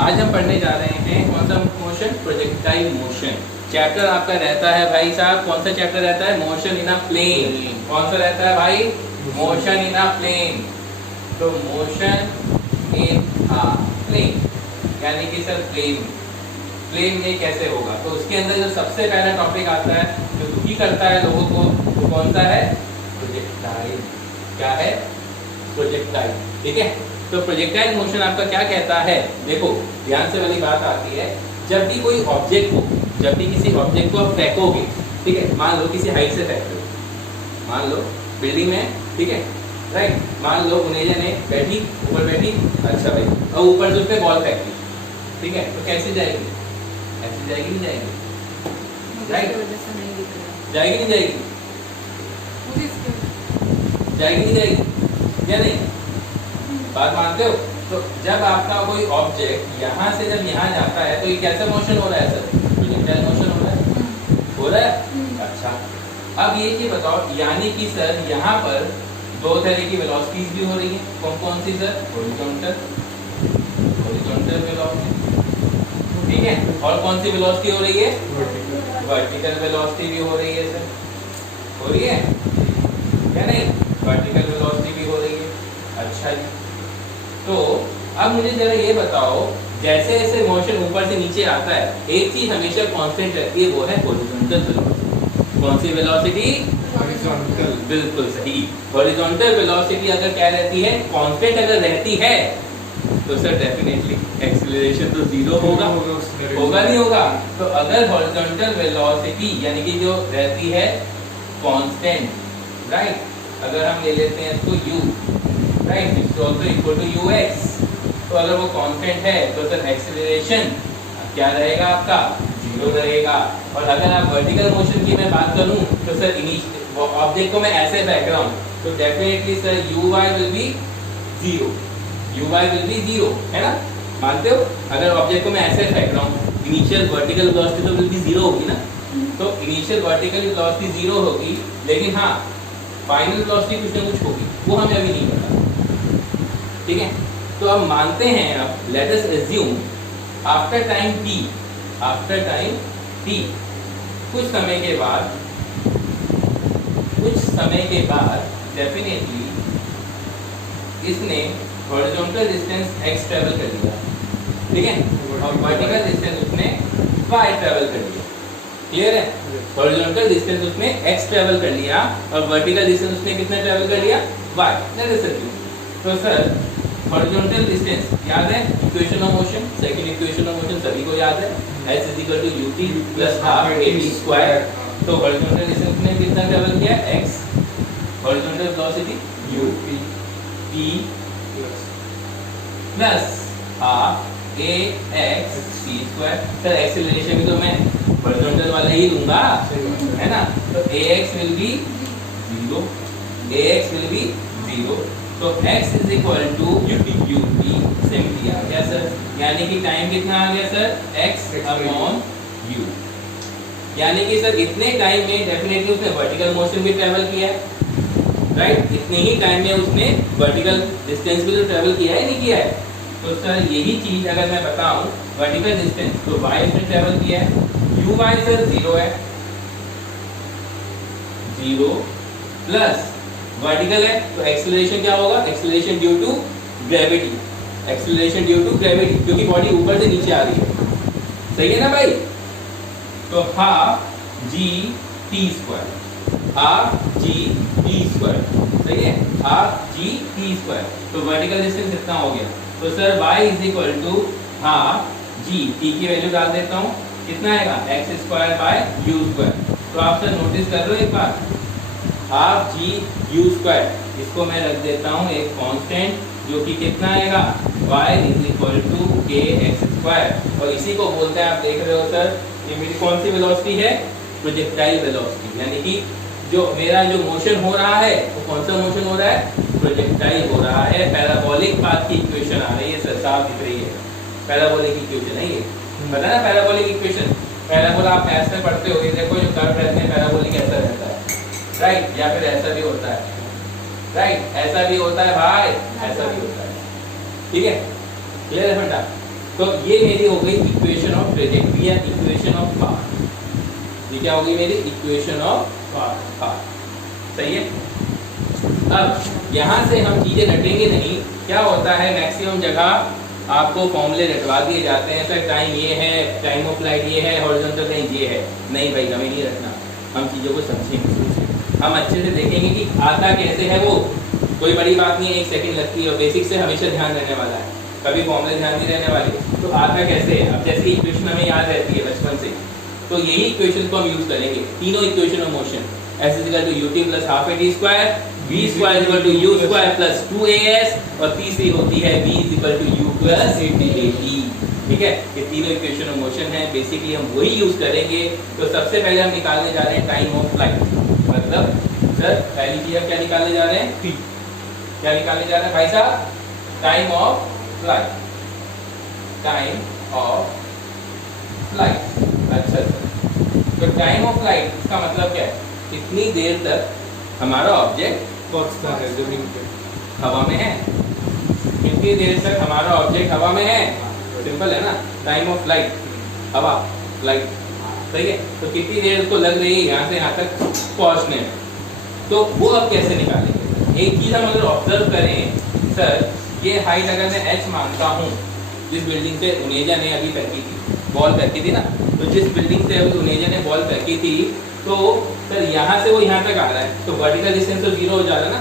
आज हम पढ़ने जा रहे हैं कौन सा मोशन, प्रोजेक्टाइल मोशन। चैप्टर आपका रहता है भाई साहब, कौन सा चैप्टर रहता है? Motion in a plane. कौन सा रहता है भाई? Motion in a plane. तो मोशन इन अ प्लेन यानी कि सर प्लेन में कैसे होगा। तो उसके अंदर जो सबसे पहला टॉपिक आता है जो दुखी करता है लोगों को, वो कौन सा है? प्रोजेक्टाइल। क्या है? प्रोजेक्टाइल। ठीक है। तो प्रोजेक्टाइल मोशन आपका क्या कहता है? देखो ध्यान से वाली बात आती है, जब भी कोई ऑब्जेक्ट को, जब भी किसी ऑब्जेक्ट को आप फेंकोगे, ठीक है, मान लो किसी हाइट से फेंक रहे हो, मान लो बिल्डिंग में, ठीक है, राइट, मान लो उनेजा ने बैठी, ऊपर बैठी, अच्छा भाई, और ऊपर से उसने बॉल फेंक दी, ठीक है, तो कैसे जाएगी? ऐसे जाएगी नहीं जाएगी? राइट, जाएगी नहीं जाएगी? जाएगी नहीं जाएगी या नहीं? बात मानते हो? तो जब आपका कोई ऑब्जेक्ट यहाँ से जब यहाँ जाता है तो ये कैसा मोशन हो रहा है सर? प्रोजेक्टाइल मोशन हो रहा है। हो रहा है? अच्छा, अब ये कि बताओ, यानी कि सर यहाँ पर दो तरह की वेलोसिटीज भी हो रही है। कौन कौन सी सर? हॉरिजॉन्टल वेलोसिटी, ठीक है, और कौन सी वेलोसिटी हो रही है? वर्टिकल वेलोसिटी भी हो रही है सर। हो रही है क्या नहीं? वर्टिकल वेलोसिटी भी हो रही है। अच्छा जी, तो अब मुझे जरा ये बताओ, जैसे जैसे मोशन ऊपर से नीचे आता है, एक चीज हमेशा कांस्टेंट रहती है, वो है हॉरिजॉन्टल वेलोसिटी। कौन सी वेलोसिटी? हॉरिजॉन्टल। बिल्कुल सही। हॉरिजॉन्टल वेलोसिटी अगर क्या रहती है? कांस्टेंट अगर रहती है तो सर डेफिनेटली एक्सीलरेशन तो जीरो होगा नहीं होगा? तो अगर हॉरिजॉन्टल वेलोसिटी यानी कि जो रहती है कांस्टेंट, राइट, अगर हम ले लेते हैं इसको u, right, it's also equal to ux, तो अगर वो कांस्टेंट है तो सर एक्सीलरेशन क्या रहेगा आपका? जीरो रहेगा। और अगर आप वर्टिकल मोशन की मैं बात करूं तो सर ऑब्जेक्ट को मैं ऐसे फेंक रहा हूं तो definitely sir uy will be zero, uy will be zero, है ना? मानते हो? अगर ऑब्जेक्ट को मैं ऐसे फेंक रहा हूं, इनिशियल वर्टिकल वेलोसिटी तो विल बी जीरो होगी ना, तो इनिशियल वर्टिकल वेलोसिटी जीरो होगी, लेकिन हाँ फाइनल वेलोसिटी कुछ ना कुछ होगी, वो हमें अभी नहीं पता, ठीक है। तो अब मानते हैं, अब let us assume after time t, कुछ समय के बाद डेफिनेटली इसने हॉरिजॉन्टल डिस्टेंस x ट्रेवल कर लिया, ठीक है, और वर्टिकल डिस्टेंस उसने y ट्रेवल कर लिया। क्लियर है? हॉरिजॉन्टल डिस्टेंस उसने x ट्रेवल कर लिया और वर्टिकल डिस्टेंस उसने कितना ट्रेवल कर लिया? y। लेट अस अज्यूम, तो सर हॉरिजॉन्टल डिस्टेंस याद है? Equation of motion, second equation of motion सभी को याद है, h = ut + half at²। तो हॉरिजॉन्टल डिस्टेंस ने कितना ट्रेवल किया? x, horizontal velocity ut plus half ax/c²। Sir acceleration भी तो मैं हॉरिजॉन्टल वाला ही दूंगा, है ना? तो ax विल बी जीरो, तो x = ut सिंपली आ गया सर। यानी कि टाइम कितना आ गया सर? x/u। यानी कि सर इतने टाइम में डेफिनेटली उसने वर्टिकल मोशन भी ट्रेवल किया है, राइट, इतने ही टाइम में उसने वर्टिकल डिस्टेंस भी तो ट्रेवल किया है, नहीं किया है? तो सर यही चीज अगर मैं बताऊं, वर्टिकल डिस्टेंस तो y उसने ट्रेवल किया है, uy सर जीरो है, जीरो प्लस वर्टिकल है तो एक्सीलरेशन क्या होगा? एक्सीलरेशन ड्यू टू ग्रेविटी, क्योंकि बॉडी ऊपर से नीचे आ रही है, सही है ना भाई? तो हाफ g/t², सही है, हाफ g/t²। तो वर्टिकल डिस्टेंस कितना हो गया? तो sir y = half g, t की वैल्यू डाल देता हूँ, कितना आएगा? x² तो आप सर नोटिस कर लो एक बात, हाफ g/u², इसको मैं रख देता हूँ एक कांस्टेंट, जो कि कितना आएगा? y = kx²। और इसी को बोलते हैं, आप देख रहे हो सर, ये मेरी कौन सी वेलोसिटी है? Projectile velocity. यानी कि जो मेरा जो मोशन हो रहा है वो कौन सा मोशन हो रहा है? प्रोजेक्टाइल हो रहा है। पैराबोलिक पाथ की इक्वेशन आ रही है सर, साफ दिख रही है, पैराबोलिक इक्वेशन है ये, पता है ना? पैराबोलिक इक्वेशन, पैराबोला आप मैथ्स में पढ़ते हो, ये देखो जो कर्व रहते हैं पैराबोलिक ऐसा रहता है, राइट, या फिर ऐसा भी होता है, राइट, ऐसा भी होता है भाई, ऐसा भी होता है, ठीक है? क्लियर है बेटा? तो ये मेरी हो गई इक्वेशन ऑफ ट्रेजेक्टरी या इक्वेशन ऑफ पाथ। ये क्या होगी मेरी इक्वेशन ऑफ पाथ। सही है। अब यहाँ से हम चीजें रटेंगे नहीं। क्या होता है मैक्सिमम जगह आपको फॉर्मूले रटवा दिए जाते हैं, सर टाइम ये है, टाइम ऑफ फ्लाइट ये है, हॉरिजॉन्टल रेंज ये है। नहीं भाई, हमें नहीं रखना। हम चीज़ों को समझेंगे, हम अच्छे से देखेंगे कि आता कैसे है। वो कोई बड़ी बात नहीं है, 1 सेकंड लगती है। बेसिक से हमेशा ध्यान रहने वाला है, कभी फॉर्मूले ध्यान नहीं रहने वाले। तो आता कैसे है, अब जैसे इक्वेशन हमें याद रहती है बचपन से, तो यही इक्वेशन को हम यूज करेंगे। तीनों equation of motion, s = ut + ½ at², v² = u² + 2as, और तीसरी होती है v = u + at। ठीक है, ये तीनों इक्वेशन ऑफ मोशन है। बेसिकली हम वही यूज करेंगे। तो सबसे पहले हम निकालने जा रहे हैं टाइम ऑफ फ्लाइट। मतलब सर पहली चीज हम क्या निकालने जा रहे हैं, t। क्या निकालने जा रहे हैं भाई साहब, time of flight. Time of flight. अच्छा तो टाइम ऑफ फ्लाइट इसका मतलब क्या है, कितनी देर तक हमारा ऑब्जेक्ट पहुंचता है जमीन पे, हवा में है। कितनी देर तक हमारा ऑब्जेक्ट हवा में है, सिंपल है ना। टाइम ऑफ फ्लाइट, हवा, फ्लाइट। सही है। तो कितनी देर उसको लग रही है यहाँ से यहाँ तक पहुँचने में, तो वो अब कैसे निकालेंगे। एक चीज हम अगर ऑब्जर्व करें, सर ये हाइट अगर मैं h मानता हूँ, जिस बिल्डिंग से उनेजा ने अभी फेंकी थी, बॉल फेंकी थी ना, तो जिस बिल्डिंग से अभी उनेजा ने बॉल फेंकी थी, तो सर यहाँ से वो यहाँ तक आ रहा है, तो वर्टिकल डिस्टेंस तो 0 हो जा रहा है ना।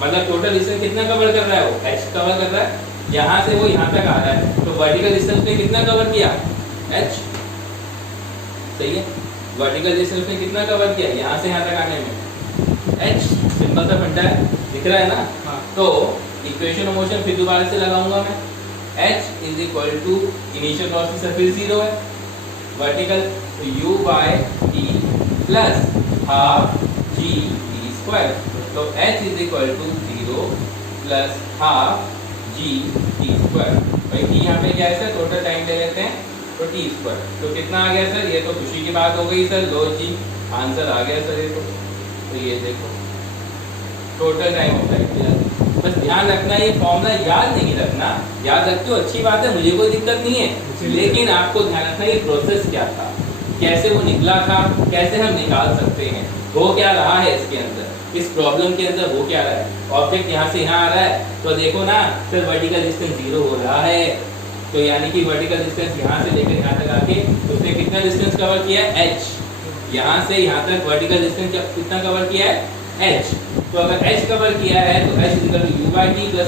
मतलब टोटल डिस्टेंस कितना कवर कर रहा है, वो h कवर कर रहा है। यहाँ से वो यहाँ तक आ रहा है, तो वर्टिकल डिस्टेंस ने कितना कवर किया, h। सही है। वर्टिकल डिस्टेंस ने कितना कवर किया, यहाँ से यहाँ तक आने में h। सिंपल सा फंडा है, दिख रहा है ना। हाँ। तो इक्वेशन ऑफ मोशन फिर दोबारा से लगाऊंगा मैं, h = इनिशियल वेलोसिटी सरफेस 0 है, वर्टिकल तो u/t + ½ g_t²। तो h = 0 + ½ g_t²। भाई t यहाँ पे क्या है सर, टोटल टाइम ले लेते हैं, तो t²। तो कितना आ गया सर, ये तो खुशी की बात हो गई सर, लो जी आंसर आ गया सर ये तो ये देखो टोटल टाइम ऑफ फ्लाइट। बस ध्यान रखना, ये फॉर्मूला याद नहीं रखना, याद रखते हो अच्छी बात है, मुझे कोई दिक्कत नहीं है, लेकिन आपको ध्यान रखना ये प्रोसेस क्या था, कैसे वो निकला था, कैसे हम निकाल सकते हैं, हो क्या रहा है इसके अंदर, इस प्रॉब्लम के अंदर हो क्या रहा है। ऑब्जेक्ट यहाँ से यहाँ आ रहा है, तो देखो ना सर वर्टिकल डिस्टेंस 0 हो रहा है, तो यानी कि वर्टिकल डिस्टेंस यहाँ से लेकर यहाँ तक आके उसने कितना डिस्टेंस कवर किया है, h। यहाँ से यहाँ तक वर्टिकल डिस्टेंस कितना कवर किया है, h। तो अगर h कवर किया है तो h = u/t +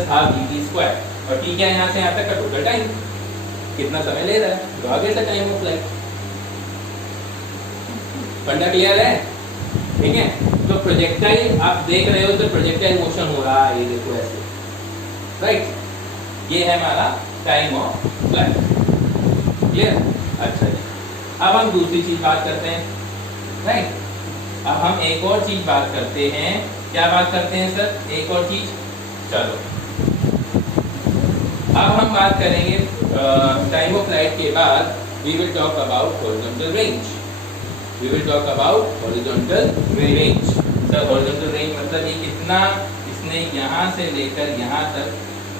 ½ g_t²। और t क्या है, यहाँ से यहाँ तक का टोटल टाइम, कितना समय ले रहा है, तो आगे से टाइम ऑफ फ्लाइट। फंडा क्लियर है, ठीक है। तो प्रोजेक्टाइल आप देख रहे हो, तो प्रोजेक्टाइल मोशन हो रहा है, ये देखो ऐसे, राइट। ये है हमारा टाइम ऑफ फ्लाइट, क्लियर। अच्छा जी, अब हम दूसरी चीज बात करते हैं, राइट। अब हम एक और चीज बात करते हैं, क्या बात करते हैं सर, एक और चीज। चलो अब हम बात करेंगे टाइम ऑफ फ्लाइट के बाद we will talk about horizontal range. We will talk about horizontal range. Sir horizontal range मतलब ये कितना इसने यहाँ से लेकर यहाँ तक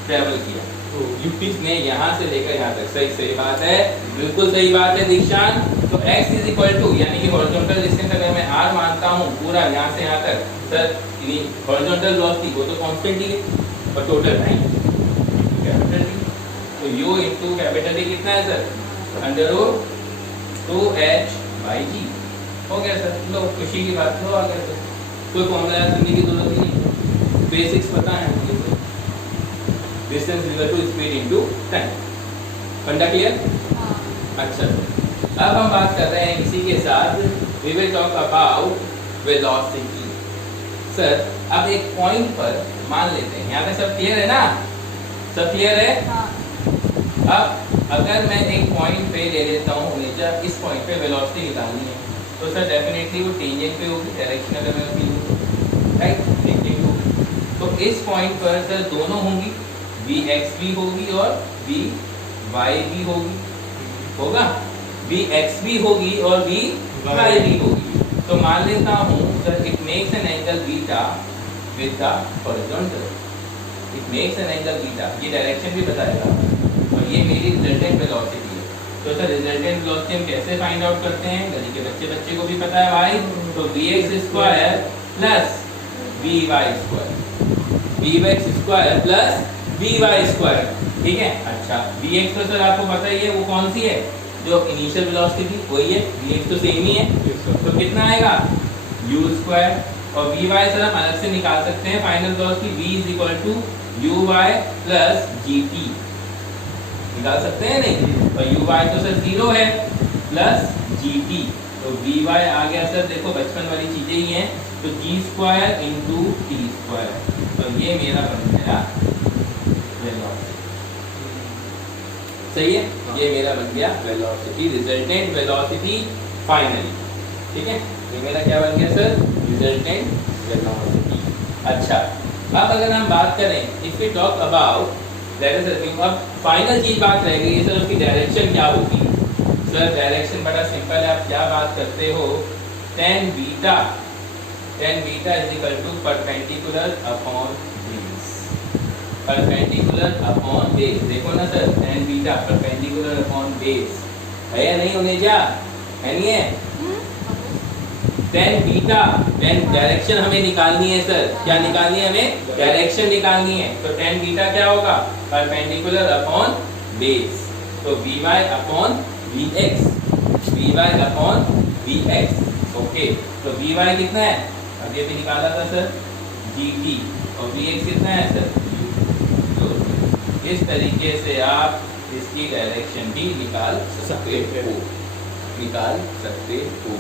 ट्रेवल किया, तो यूपी ने यहाँ से लेकर यहाँ तक। सही सही बात है, बिल्कुल सही बात है दीक्षांत। तो x = यानी कि हॉरिजॉन्टल डिस्टेंस अगर मैं r मानता हूँ पूरा यहाँ से यहाँ तक, सर हॉरिजॉन्टल वेलोसिटी वो तो कांस्टेंट ही है, और टोटल टाइम कैपिटल T। तो u × कैपिटल T कितना है सर, √2h/g। हो गया सर, लो खुशी की बात, लो आ गया सर, कोई फॉर्मूला याद करने की जरूरत ही नहीं, बेसिक्स पता है मुझे। Distance = speed × time. फंडा क्लियर। अच्छा, अब हम बात कर रहे हैं इसी के साथ we will talk about velocity. Sir अब एक पॉइंट पर मान लेते हैं, यहाँ तक सब क्लियर है ना, सब क्लियर है। अब अगर मैं एक पॉइंट पे ले लेता हूँ हमेशा, इस पॉइंट पे वेलोसिटी निकालनी है, तो सर डेफिनेटली वो टेंजेंट पे होगी, डायरेक्शन अगर मैं उसकी लूँ, राइट, टेंजेंट होगी। तो इस पॉइंट पर सर दोनों होंगी, vx भी होगी और vy भी होगी, होगा, vx भी होगी और vy भी होगी। तो मान लेता हूँ sir it makes an angle beta with the horizontal, it makes an angle beta, ये डायरेक्शन भी बताएगा, और ये मेरी रिजल्टेंट तो सर रिजल्टेंट वेलोसिटी हम कैसे फाइंड आउट करते हैं? गली के बच्चे को भी पता है भाई। तो vx square plus vy square, vx square plus vy square, ठीक है। अच्छा vx तो सर आपको पता ही है वो कौन सी है, जो इनिशियल वेलोसिटी थी वही है, vx तो सेम ही है। तो कितना आएगा u स्क्वायर, और vy सर हम अलग से निकाल सकते हैं final velocity v is equal to uy plus gt, निकाल सकते हैं नहीं? और uy तो सर 0 है प्लस gt, तो vy आ गया सर, देखो बचपन वाली चीजें ही हैं, तो g square into t square, तो ये मेरा बन गया वेलोसिटी, सही है। ये मेरा बन गया वेलोसिटी, रिजल्टेंट वेलोसिटी फाइनली, ठीक है। ये मेरा क्या बन गया सर? Resultant velocity. अच्छा अब अगर हम बात करें, if we talk about that is, अब फाइनल चीज बात रह गई है सर, उसकी डायरेक्शन क्या होगी? सर डायरेक्शन बड़ा सिंपल है, आप क्या बात करते हो, tan beta is equal to perpendicular upon base, perpendicular upon base. देखो ना sir, tan beta perpendicular upon base है या नहीं होने जा, है नहीं है? tan बीटा, tan डायरेक्शन हमें निकालनी है सर, क्या निकालनी है हमें? डायरेक्शन निकालनी है। तो tan बीटा क्या होगा? परपेंडिकुलर अपॉन बेस, तो vy upon vx, vy upon vx, okay. तो vy कितना है, अभी भी निकाला था सर, gt, और vx कितना है सर, u। तो इस तरीके से आप इसकी डायरेक्शन भी निकाल सकते हो, निकाल सकते हो।